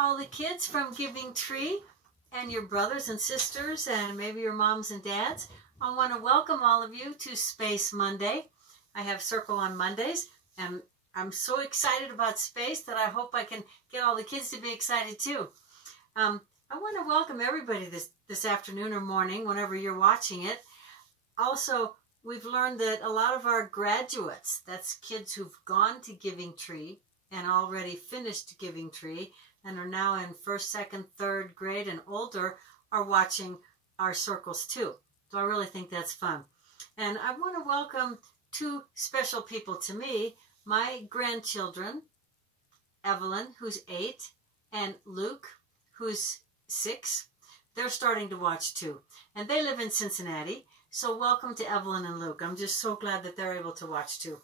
all the kids from Giving Tree and your brothers and sisters and maybe your moms and dads. I want to welcome all of you to Space Monday. I have Circle on Mondays, and I'm so excited about space that I hope I can get all the kids to be excited too. I want to welcome everybody this afternoon or morning, whenever you're watching it. Also, we've learned that a lot of our graduates, that's kids who've gone to Giving Tree and already finished Giving Tree and are now in first, second, third grade and older, are watching our circles too. So I really think that's fun. And I want to welcome two special people to me, my grandchildren, Evelyn, who's 8, and Luke, who's 6. They're starting to watch too. And they live in Cincinnati. So welcome to Evelyn and Luke. I'm just so glad that they're able to watch too.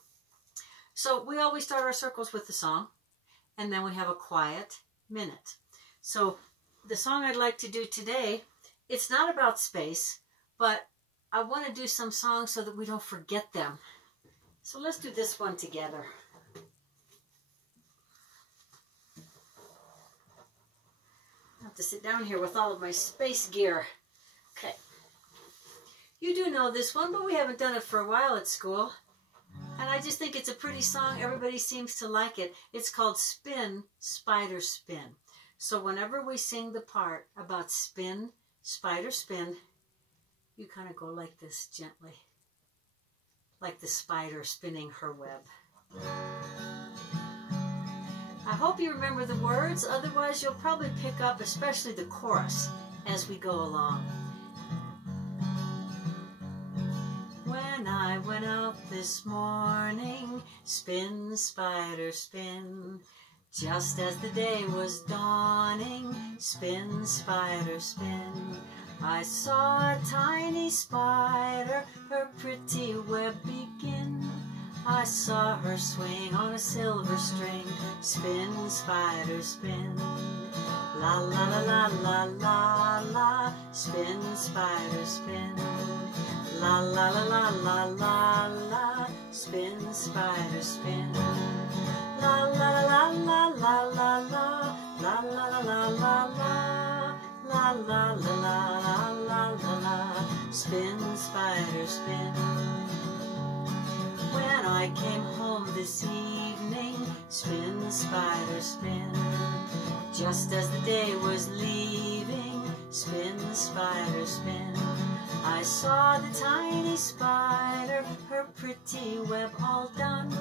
So we always start our circles with the song, and then we have a quiet minute. So the song I'd like to do today, it's not about space, but I want to do some songs so that we don't forget them. So let's do this one together. I have to sit down here with all of my space gear. Okay. You do know this one, but we haven't done it for a while at school. And I just think it's a pretty song. Everybody seems to like it. It's called Spin, Spider, Spin. So whenever we sing the part about spin, spider, spin, you kind of go like this gently. Like the spider spinning her web. I hope you remember the words. Otherwise, you'll probably pick up, especially the chorus, as we go along. When I went out this morning, spin, spider, spin. Just as the day was dawning, spin, spider, spin. I saw a tiny spider, her pretty web begin. I saw her swing on a silver string, spin, spider, spin. La la la la la la la, spin, spider, spin. La la la la la la la, spin, spider, spin. La la la la la la la, la la la la la la, la la la la la la la, spin, spider, spin. When I came home this evening, spin, spider, spin. Just as the day was leaving, spin, spider, spin. I saw the tiny spider, her pretty web all done.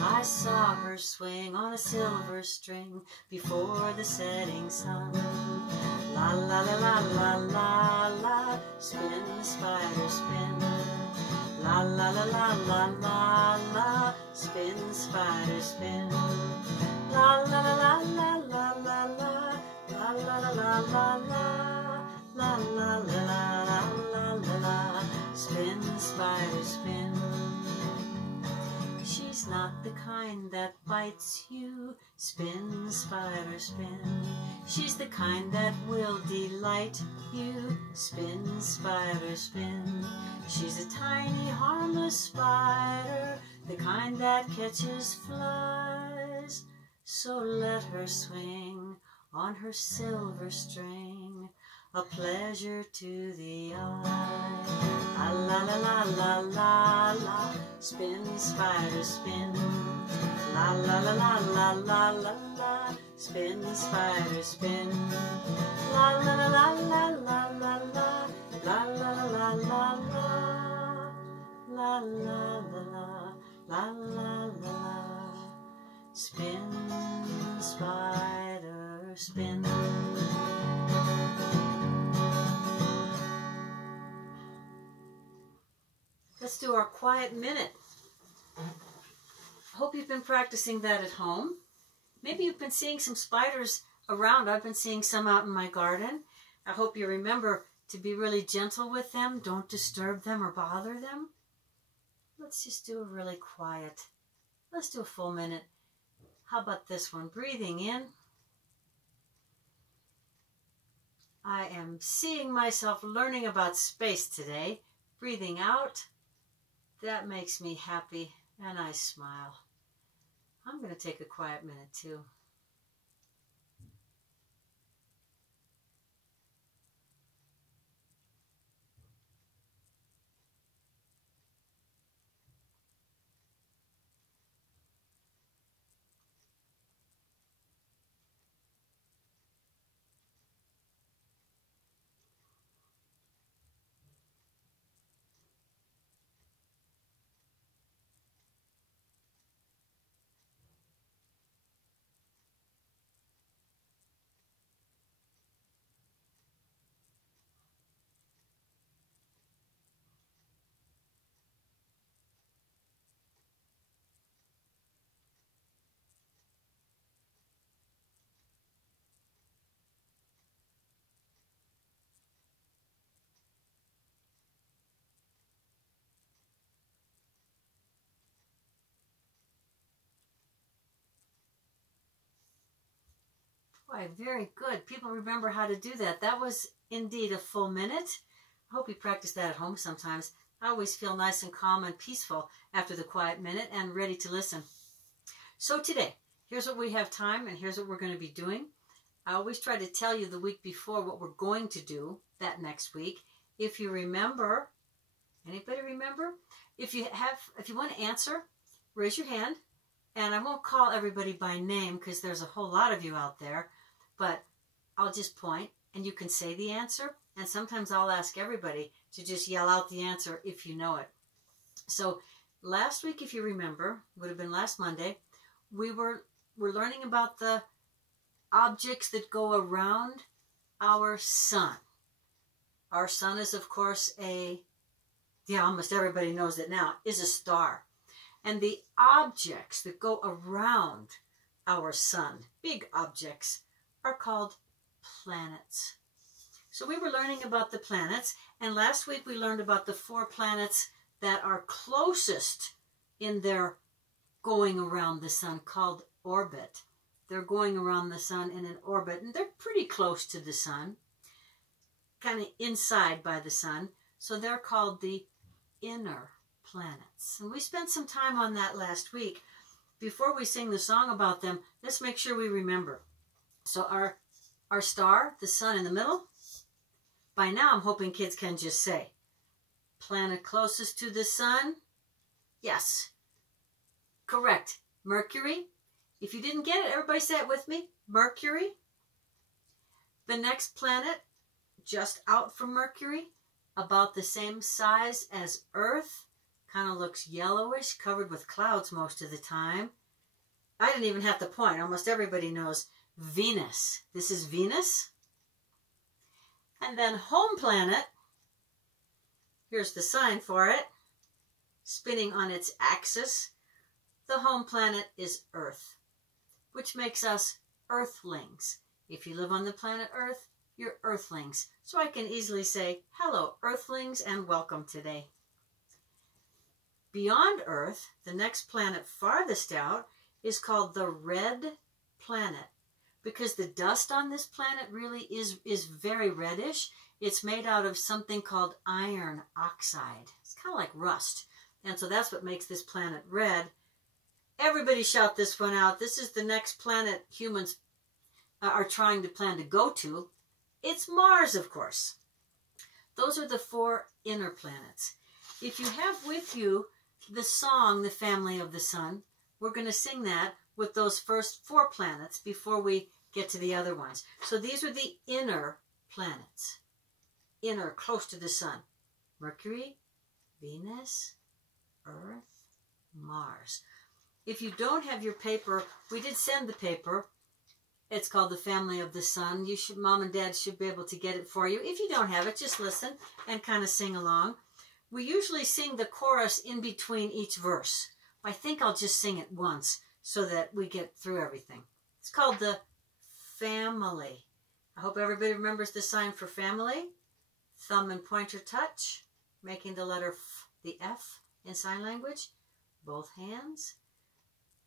I saw her swing on a silver string before the setting sun. La la la la la la la, spin, spider, spin. La la la la la la la, spin, spider, spin. La la la la la la la la, la la la la la la, la la la la la la, spin, spider, spin. She's not the kind that bites you, spin, spider, spin. She's the kind that will delight you, spin, spider, spin. She's a tiny harmless spider, the kind that catches flies. So let her swing on her silver string, a pleasure to the eye. La la la la la la la, spin, spider, spin. La la la la la la la la, spin, spider, spin. La la la la la la la la, la la la la la la, la la la la la la, spin, spider, spin. Let's do our quiet minute. I hope you've been practicing that at home. Maybe you've been seeing some spiders around. I've been seeing some out in my garden. I hope you remember to be really gentle with them. Don't disturb them or bother them. Let's just do a really quiet. Let's do a full minute. How about this one? Breathing in. I am seeing myself learning about space today. Breathing out. That makes me happy, and I smile. I'm going to take a quiet minute too. Boy, very good. People remember how to do that. That was indeed a full minute. I hope you practice that at home sometimes. I always feel nice and calm and peaceful after the quiet minute and ready to listen. So today, here's what we have time and here's what we're going to be doing. I always try to tell you the week before what we're going to do that next week. If you remember, anybody remember? If you want to answer, raise your hand. And I won't call everybody by name because there's a whole lot of you out there, but I'll just point and you can say the answer. And sometimes I'll ask everybody to just yell out the answer if you know it. So last week, if you remember, would have been last Monday, we're learning about the objects that go around our sun. Our sun is, of course, almost everybody knows it now, is a star. And the objects that go around our sun, big objects, are called planets. So we were learning about the planets, and last week we learned about the 4 planets that are closest in their going around the sun, called orbit. They're going around the sun in an orbit, and they're pretty close to the sun, kind of inside by the sun, so they're called the inner planets. And we spent some time on that last week. Before we sing the song about them, let's make sure we remember. So our star, the sun in the middle, by now I'm hoping kids can just say, planet closest to the sun? Yes. Correct. Mercury. If you didn't get it, everybody say it with me. Mercury. The next planet, just out from Mercury, about the same size as Earth, kind of looks yellowish, covered with clouds most of the time. I didn't even have to point. Almost everybody knows Venus. This is Venus. And then home planet, here's the sign for it, spinning on its axis. The home planet is Earth, which makes us Earthlings. If you live on the planet Earth, you're Earthlings. So I can easily say, hello, Earthlings, and welcome today. Beyond Earth, the next planet farthest out is called the red planet, because the dust on this planet really is very reddish. It's made out of something called iron oxide. It's kind of like rust. And so that's what makes this planet red. Everybody shout this one out. This is the next planet humans are trying to plan to go to. It's Mars, of course. Those are the 4 inner planets. If you have with you the song, The Family of the Sun, we're going to sing that with those first 4 planets before we get to the other ones. So these are the inner planets. Inner, close to the sun. Mercury, Venus, Earth, Mars. If you don't have your paper, we did send the paper. It's called The Family of the Sun. Mom and Dad should be able to get it for you. If you don't have it, just listen and kind of sing along. We usually sing the chorus in between each verse. I think I'll just sing it once so that we get through everything. It's called the family. I hope everybody remembers the sign for family. Thumb and pointer touch, making the letter F, the F in sign language. Both hands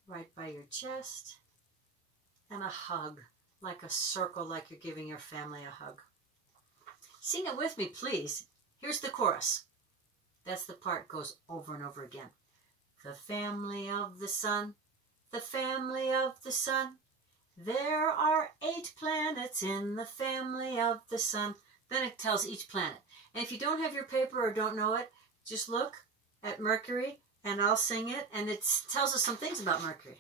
right by your chest. And a hug, like a circle, like you're giving your family a hug. Sing it with me, please. Here's the chorus. That's the part goes over and over again. The family of the sun, the family of the sun. There are 8 planets in the family of the sun. Then it tells each planet. And if you don't have your paper or don't know it, just look at Mercury and I'll sing it. And it tells us some things about Mercury.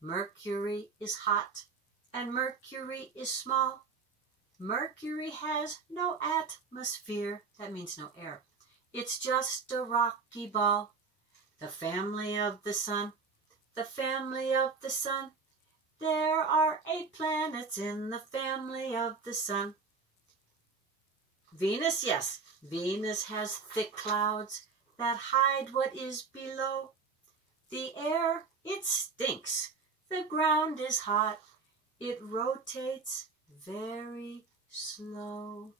Mercury is hot and Mercury is small. Mercury has no atmosphere. That means no air. It's just a rocky ball. The family of the sun, the family of the sun. There are 8 planets in the family of the sun. Venus, yes. Venus has thick clouds that hide what is below. The air, it stinks. The ground is hot. It rotates very slow.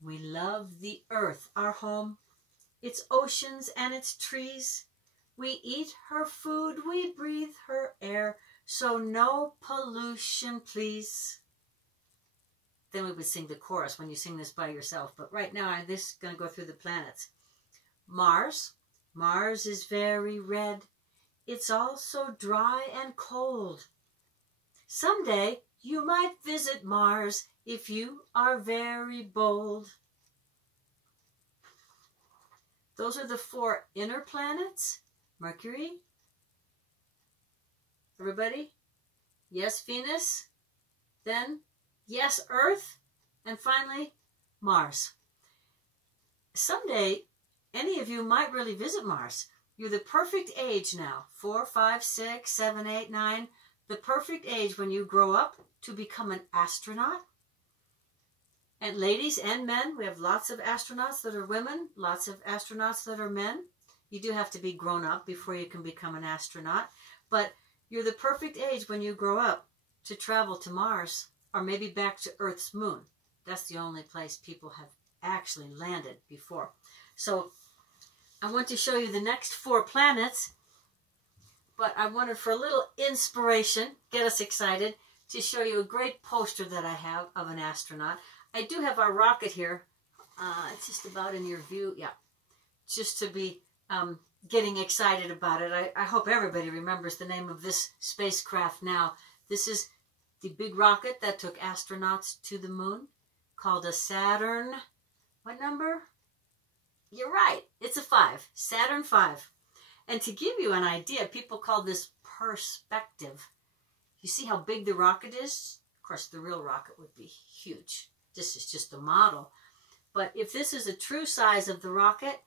We love the earth, our home, its oceans and its trees. We eat her food, we breathe her air, So no pollution, please. Then we would sing the chorus when you sing this by yourself. But right now, I'm just going to go through the planets. Mars. Mars is very red. It's also dry and cold. Someday, you might visit Mars if you are very bold. Those are the 4 inner planets. Mercury. Everybody? Yes, Venus. Then, yes, Earth. And finally, Mars. Someday, any of you might really visit Mars. You're the perfect age now. 4, 5, 6, 7, 8, 9. The perfect age when you grow up to become an astronaut. And ladies and men, we have lots of astronauts that are women, lots of astronauts that are men. You do have to be grown up before you can become an astronaut. But you're the perfect age when you grow up to travel to Mars or maybe back to Earth's moon. That's the only place people have actually landed before. So I want to show you the next 4 planets, but I wanted for a little inspiration, get us excited, to show you a great poster that I have of an astronaut. I do have our rocket here. It's just about in your view. Yeah, just to be getting excited about it. I hope everybody remembers the name of this spacecraft now. This is the big rocket that took astronauts to the moon, called a Saturn. What number? You're right. It's a 5. Saturn 5. And to give you an idea, people call this perspective. You see how big the rocket is? Of course, the real rocket would be huge. This is just a model. But if this is a true size of the rocket,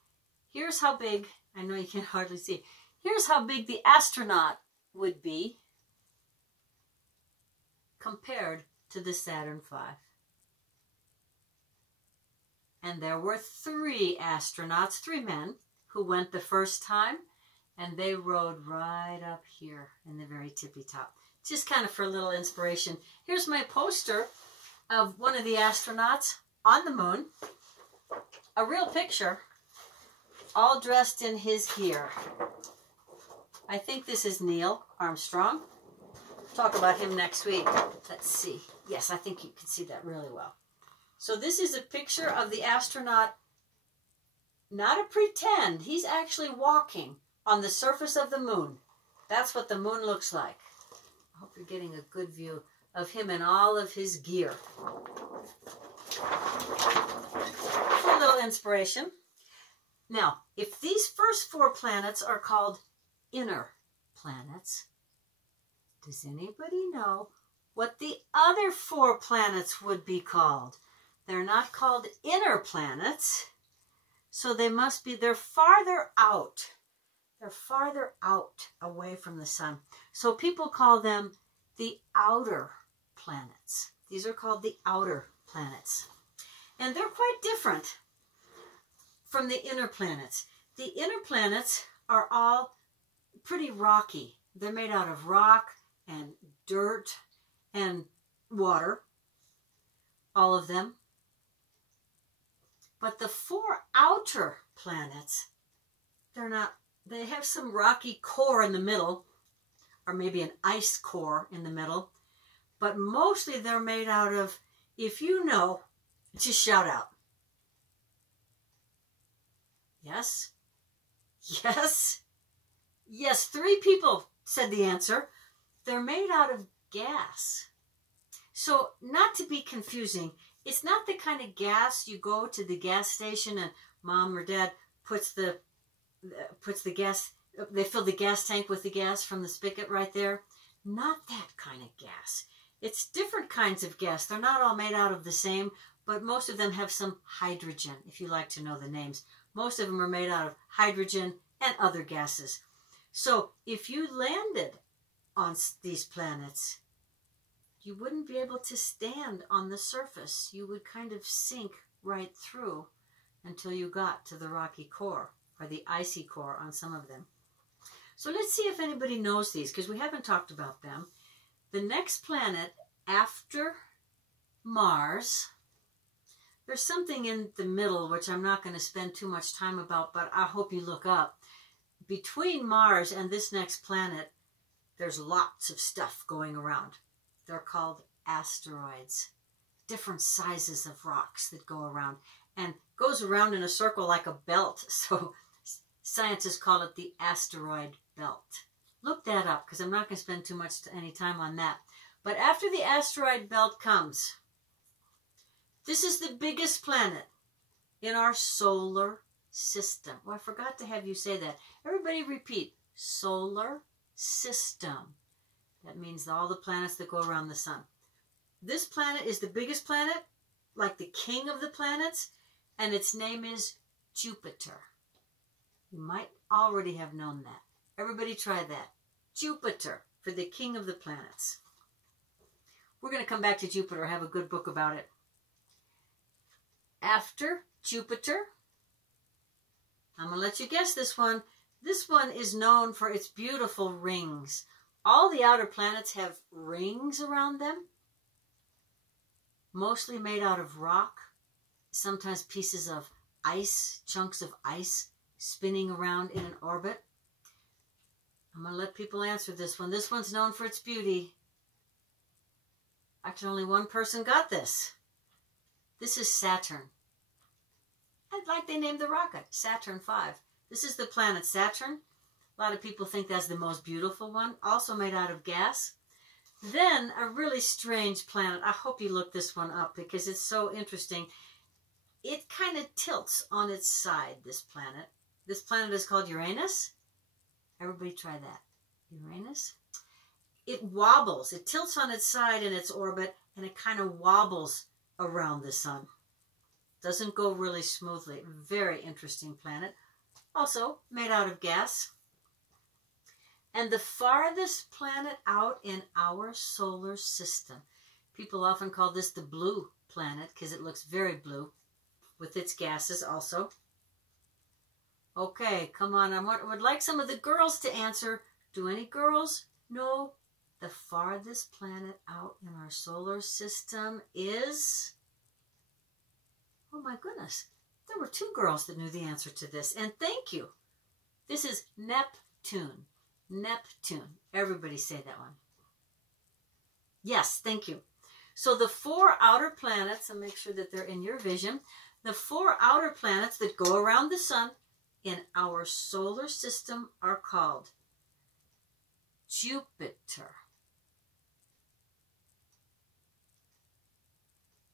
here's how big, I know you can hardly see, here's how big the astronaut would be compared to the Saturn V. And there were 3 astronauts, 3 men, who went the first time, and they rode right up here in the very tippy top. Just kind of for a little inspiration. Here's my poster of one of the astronauts on the moon. A real picture, all dressed in his gear. I think this is Neil Armstrong. Talk about him next week. Let's see. Yes, I think you can see that really well. So this is a picture of the astronaut, not a pretend. He's actually walking on the surface of the moon. That's what the moon looks like. I hope you're getting a good view of him and all of his gear. For a little inspiration. Now, if these first 4 planets are called inner planets, does anybody know what the other 4 planets would be called? They're not called inner planets, so they must be, they're farther out. They're farther out away from the sun. So people call them the outer planets. These are called the outer planets. And they're quite different from the inner planets. The inner planets are all pretty rocky. They're made out of rock and dirt and water, all of them. But the 4 outer planets, they're not, they have some rocky core in the middle, or maybe an ice core in the middle, but mostly they're made out of, if you know, just shout out. Yes? Yes? Yes, 3 people said the answer. They're made out of gas. So, not to be confusing, it's not the kind of gas you go to the gas station and mom or dad puts the gas, they fill the gas tank with the gas from the spigot right there. Not that kind of gas. It's different kinds of gas. They're not all made out of the same, but most of them have some hydrogen, if you like to know the names. Most of them are made out of hydrogen and other gases. So if you landed on these planets, you wouldn't be able to stand on the surface. You would kind of sink right through until you got to the rocky core or the icy core on some of them. So let's see if anybody knows these, because we haven't talked about them. The next planet after Mars, there's something in the middle which I'm not going to spend too much time about, but I hope you look up. Between Mars and this next planet, there's lots of stuff going around. They're called asteroids. Different sizes of rocks that go around and goes around in a circle like a belt. So scientists call it the asteroid belt. Look that up because I'm not going to spend too much any time on that. But after the asteroid belt comes, this is the biggest planet in our solar system. Well, I forgot to have you say that. Everybody repeat, solar system. That means all the planets that go around the sun. This planet is the biggest planet, like the king of the planets, and its name is Jupiter. You might already have known that. Everybody try that. Jupiter, for the king of the planets. We're going to come back to Jupiter. I have a good book about it. After Jupiter, I'm going to let you guess this one. This one is known for its beautiful rings. All the outer planets have rings around them, mostly made out of rock, sometimes pieces of ice, chunks of ice spinning around in an orbit. I'm going to let people answer this one. This one's known for its beauty. Actually, only one person got this. This is Saturn. Like they named the rocket, Saturn V. This is the planet Saturn. A lot of people think that's the most beautiful one, also made out of gas. Then a really strange planet. I hope you look this one up because it's so interesting. It kind of tilts on its side, this planet. This planet is called Uranus. Everybody try that. Uranus. It wobbles. It tilts on its side in its orbit, and it kind of wobbles around the sun. Doesn't go really smoothly. Very interesting planet. Also made out of gas. And the farthest planet out in our solar system. People often call this the blue planet because it looks very blue with its gases also. Okay, come on. I would like some of the girls to answer. Do any girls know the farthest planet out in our solar system is... Oh my goodness. There were 2 girls that knew the answer to this. And thank you. This is Neptune. Neptune. Everybody say that one. Yes, thank you. So the 4 outer planets, and make sure that they're in your vision, the 4 outer planets that go around the sun in our solar system are called Jupiter,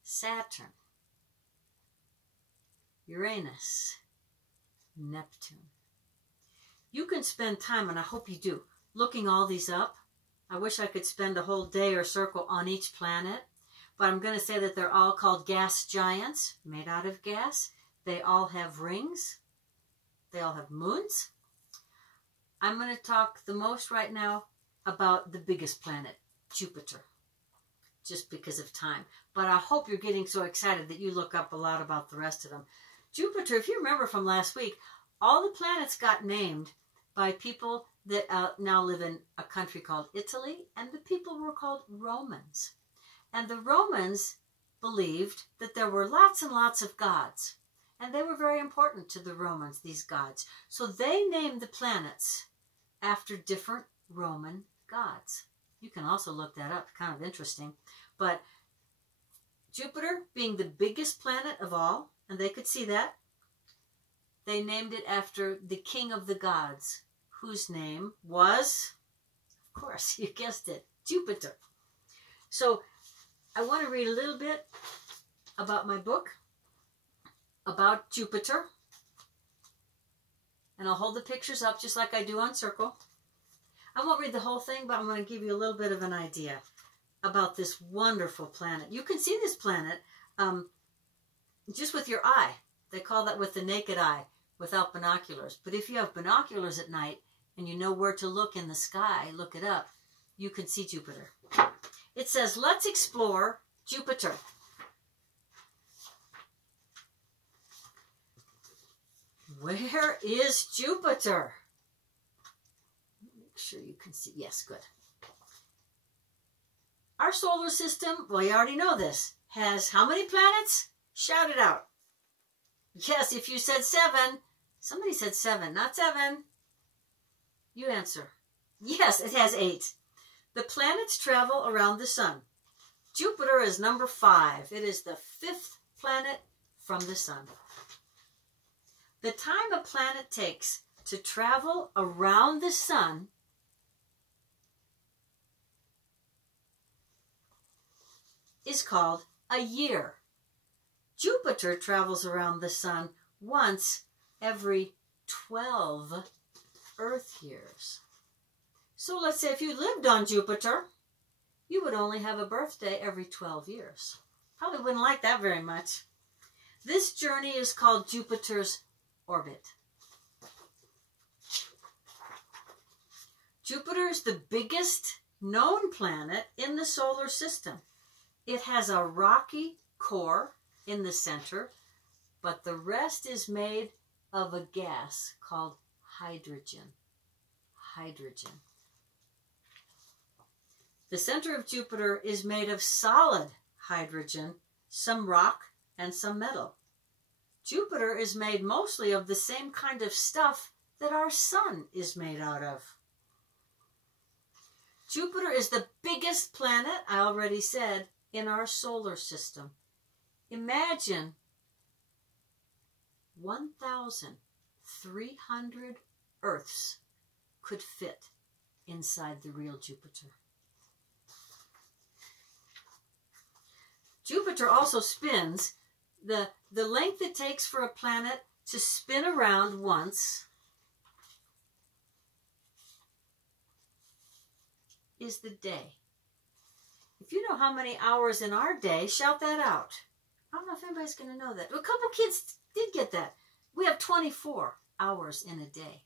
Saturn, Uranus, Neptune. You can spend time, and I hope you do, looking all these up. I wish I could spend a whole day or circle on each planet, but I'm going to say that they're all called gas giants, made out of gas. They all have rings. They all have moons. I'm going to talk the most right now about the biggest planet, Jupiter, just because of time. But I hope you're getting so excited that you look up a lot about the rest of them. Jupiter, if you remember from last week, all the planets got named by people that now live in a country called Italy, and the people were called Romans. And the Romans believed that there were lots and lots of gods, and they were very important to the Romans, these gods. So they named the planets after different Roman gods. You can also look that up, kind of interesting. But Jupiter being the biggest planet of all, and they could see that, they named it after the king of the gods, whose name was, of course, you guessed it, Jupiter. So I want to read a little bit about my book, about Jupiter. And I'll hold the pictures up just like I do on Circle. I won't read the whole thing, but I'm going to give you a little bit of an idea about this wonderful planet. You can see this planet just with your eye. They call that with the naked eye, without binoculars. But if you have binoculars at night and you know where to look in the sky, look it up, you can see Jupiter. It says, let's explore Jupiter. Where is Jupiter? Make sure you can see. Yes, good. Our solar system, well, you already know this, has how many planets? Shout it out. Yes, if you said 7, somebody said 7, not 7. You answer. Yes, it has 8. The planets travel around the sun. Jupiter is number 5. It is the 5th planet from the sun. The time a planet takes to travel around the sun is called a year. Jupiter travels around the sun once every 12 Earth years. So let's say if you lived on Jupiter, you would only have a birthday every 12 years. Probably wouldn't like that very much. This journey is called Jupiter's orbit. Jupiter is the biggest known planet in the solar system. It has a rocky core in the center, but the rest is made of a gas called hydrogen. Hydrogen. The center of Jupiter is made of solid hydrogen, some rock, and some metal. Jupiter is made mostly of the same kind of stuff that our sun is made out of. Jupiter is the biggest planet, I already said, in our solar system. Imagine 1,300 Earths could fit inside the real Jupiter. Jupiter also spins. The length it takes for a planet to spin around once is the day. If you know how many hours in our day, shout that out. I don't know if anybody's going to know that. A couple kids did get that. We have 24 hours in a day.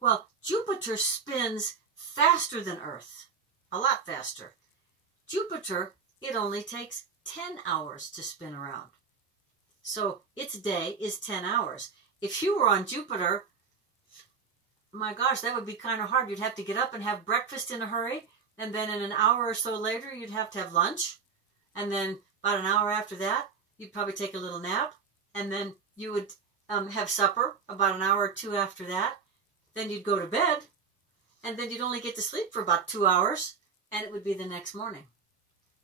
Well, Jupiter spins faster than Earth, a lot faster. Jupiter, it only takes 10 hours to spin around. So its day is 10 hours. If you were on Jupiter, my gosh, that would be kind of hard. You'd have to get up and have breakfast in a hurry. And then in an hour or so later, you'd have to have lunch. And then about an hour after that, you'd probably take a little nap. And then you would have supper about an hour or two after that. Then you'd go to bed. And then you'd only get to sleep for about 2 hours. And it would be the next morning.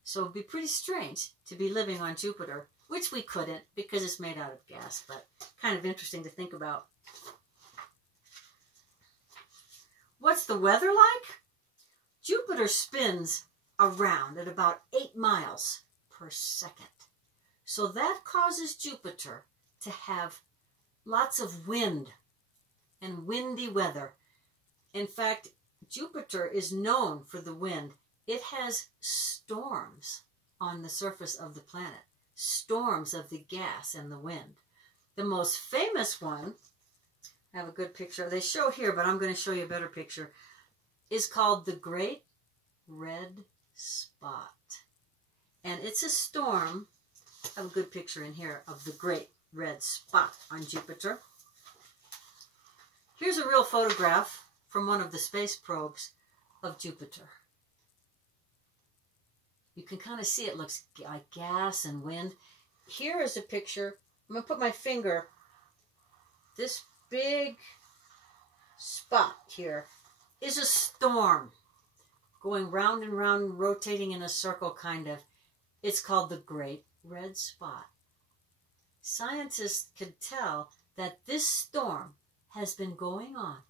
So it would be pretty strange to be living on Jupiter, which we couldn't because it's made out of gas. But kind of interesting to think about. What's the weather like? Jupiter spins around at about 8 miles per second. So that causes Jupiter to have lots of wind and windy weather. In fact, Jupiter is known for the wind. It has storms on the surface of the planet, storms of the gas and the wind. The most famous one, I have a good picture. They show here, but I'm going to show you a better picture, is called the Great Red Spot. And it's a storm. I have a good picture in here of the Great Red Spot on Jupiter. Here's a real photograph from one of the space probes of Jupiter. You can kind of see it looks like gas and wind. Here is a picture. I'm going to put my finger. This big spot here is a storm going round and round, rotating in a circle kind of. It's called the Great Red Spot. Scientists could tell that this storm has been going on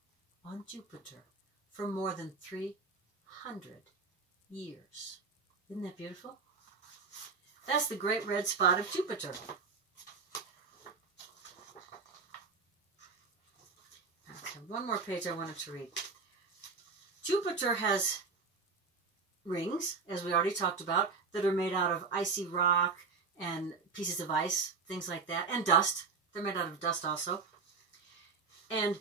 Jupiter for more than 300 years. Isn't that beautiful? That's the Great Red Spot of Jupiter. Okay, one more page I wanted to read. Jupiter has rings, as we already talked about, that are made out of icy rock and pieces of ice, things like that, and dust. They're made out of dust also. And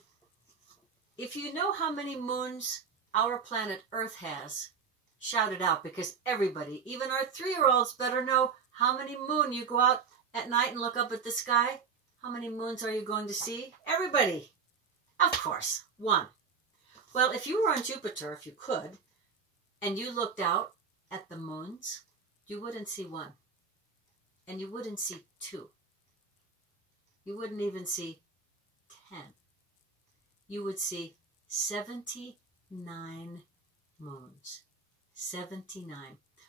if you know how many moons our planet Earth has, shout it out, because everybody, even our 3-year-olds, better know how many moon you go out at night and look up at the sky. How many moons are you going to see? Everybody. Of course, 1. Well, if you were on Jupiter, if you could, and you looked out at the moons, you wouldn't see 1. And you wouldn't see 2. You wouldn't even see 10. You would see 79 moons. 79.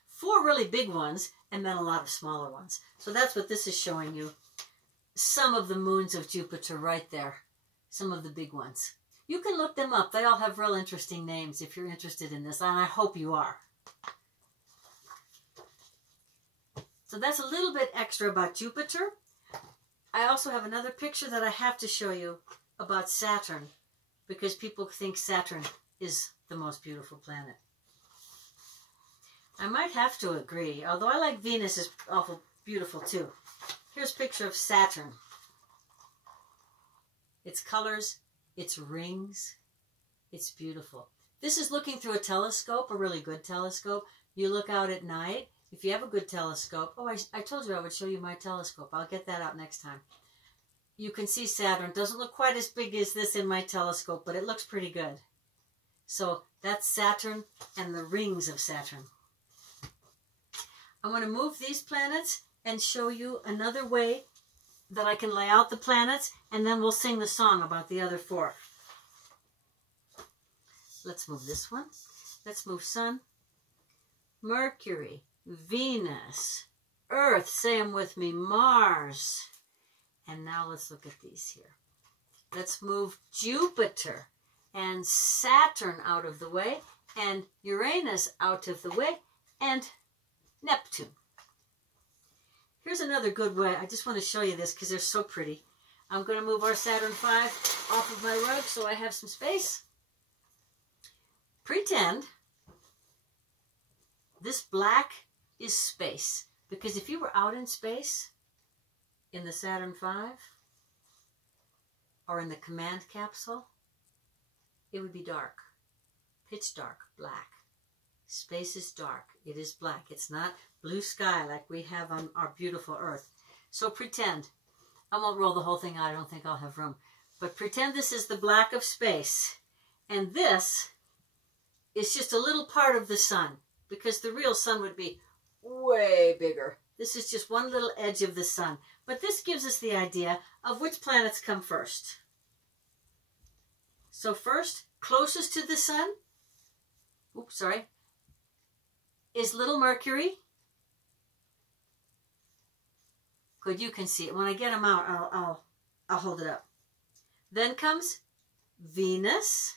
4 really big ones, and then a lot of smaller ones. So that's what this is showing you. Some of the moons of Jupiter right there. Some of the big ones. You can look them up. They all have real interesting names if you're interested in this, and I hope you are. So that's a little bit extra about Jupiter. I also have another picture that I have to show you about Saturn, because people think Saturn is the most beautiful planet. I might have to agree, although I like Venus is awful beautiful too. Here's a picture of Saturn. Its colors, its rings, it's beautiful. This is looking through a telescope, a really good telescope. You look out at night. If you have a good telescope, oh, I told you I would show you my telescope. I'll get that out next time. You can see Saturn. It doesn't look quite as big as this in my telescope, but it looks pretty good. So that's Saturn and the rings of Saturn. I'm going to move these planets and show you another way that I can lay out the planets, and then we'll sing the song about the other 4. Let's move this one. Let's move Sun, Mercury, Venus, Earth, say them with me, Mars. And now let's look at these here. Let's move Jupiter and Saturn out of the way, and Uranus out of the way, and Neptune. Here's another good way. I just want to show you this because they're so pretty. I'm going to move our Saturn V off of my rug so I have some space. Pretend this black is space, because if you were out in space in the Saturn V or in the command capsule, it would be dark, pitch dark, black. Space is dark. It is black. It's not blue sky like we have on our beautiful Earth. So pretend. I won't roll the whole thing out. I don't think I'll have room. But pretend this is the black of space. And this is just a little part of the sun, because the real sun would be way bigger. This is just one little edge of the sun. But this gives us the idea of which planets come first. So first, closest to the sun, is little Mercury. Good, you can see it. When I get them out, I'll hold it up. Then comes Venus.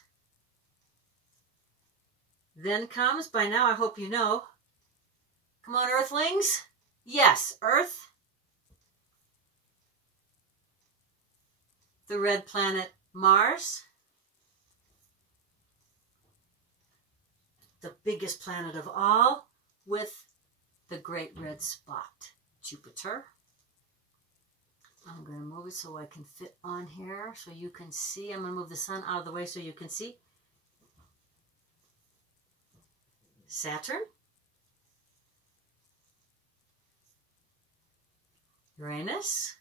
Then comes, by now I hope you know, come on, Earthlings. Yes, Earth. The red planet Mars. The biggest planet of all, with the great red spot, Jupiter. I'm going to move it so I can fit on here so you can see. I'm going to move the sun out of the way so you can see. Saturn. Uranus.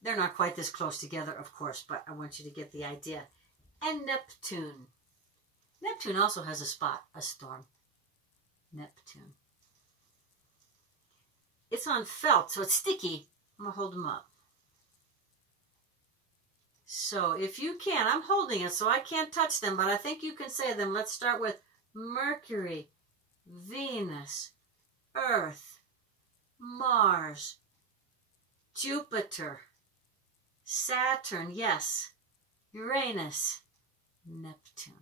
They're not quite this close together, of course, but I want you to get the idea. And Neptune. Neptune also has a spot, a storm. Neptune. It's on felt, so it's sticky. I'm going to hold them up. So if you can, I'm holding it, so I can't touch them, but I think you can say them. Let's start with Mercury, Venus, Earth, Mars, Jupiter, Saturn, yes, Uranus, Neptune.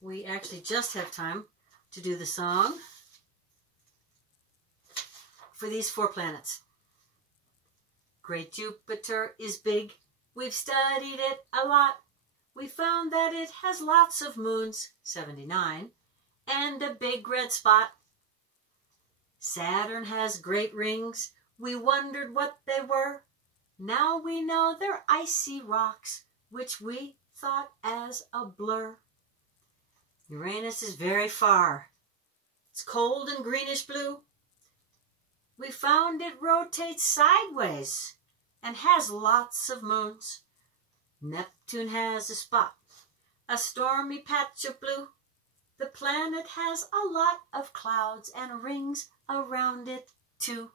We actually just have time to do the song for these 4 planets. Great Jupiter is big. We've studied it a lot. We found that it has lots of moons, 79, and a big red spot. Saturn has great rings. We wondered what they were. Now we know they're icy rocks, which we thought as a blur. Uranus is very far. It's cold and greenish blue. We found it rotates sideways and has lots of moons. Neptune has a spot, a stormy patch of blue. The planet has a lot of clouds and rings around it too.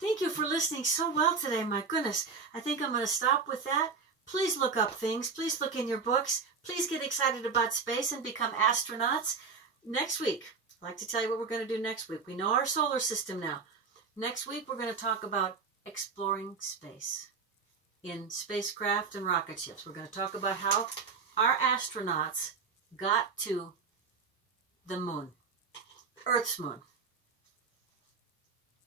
Thank you for listening so well today. My goodness, I think I'm going to stop with that. Please look up things. Please look in your books. Please get excited about space and become astronauts. Next week, I'd like to tell you what we're going to do next week. We know our solar system now. Next week, we're going to talk about exploring space in spacecraft and rocket ships. We're going to talk about how our astronauts got to the moon, Earth's moon.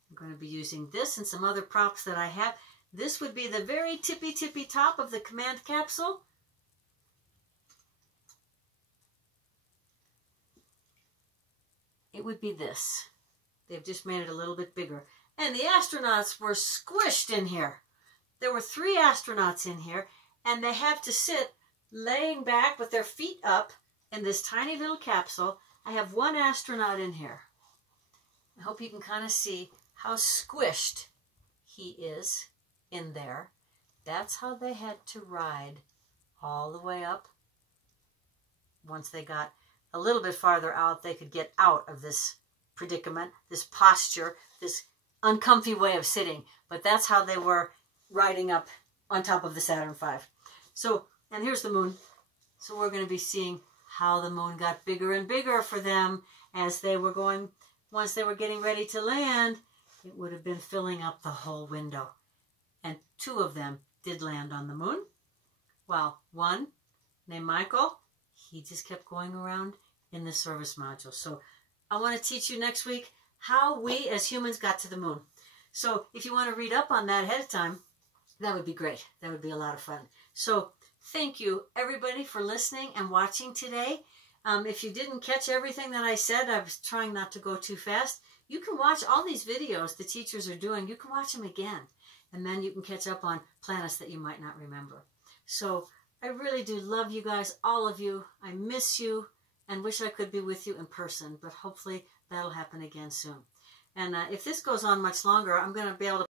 I'm going to be using this and some other props that I have. This would be the very tippy top of the command capsule. It would be this. They've just made it a little bit bigger. And the astronauts were squished in here. There were 3 astronauts in here, and they have to sit laying back with their feet up in this tiny little capsule. I have 1 astronaut in here. I hope you can kind of see how squished he is in there. That's how they had to ride all the way up. Once they got a little bit farther out, they could get out of this predicament, this posture, this uncomfy way of sitting. But that's how they were riding up on top of the Saturn V. So, and here's the moon. So we're going to be seeing how the moon got bigger and bigger for them as they were going. Once they were getting ready to land, it would have been filling up the whole window. And 2 of them did land on the moon, while one, named Michael, he just kept going around in the service module. So I want to teach you next week how we as humans got to the moon. So if you want to read up on that ahead of time, that would be great. That would be a lot of fun. So thank you, everybody, for listening and watching today. If you didn't catch everything that I said, I was trying not to go too fast. You can watch all these videos the teachers are doing. You can watch them again. And then you can catch up on planets that you might not remember. So I really do love you guys, all of you. I miss you and wish I could be with you in person. But hopefully that'll happen again soon. And if this goes on much longer, I'm going to be able to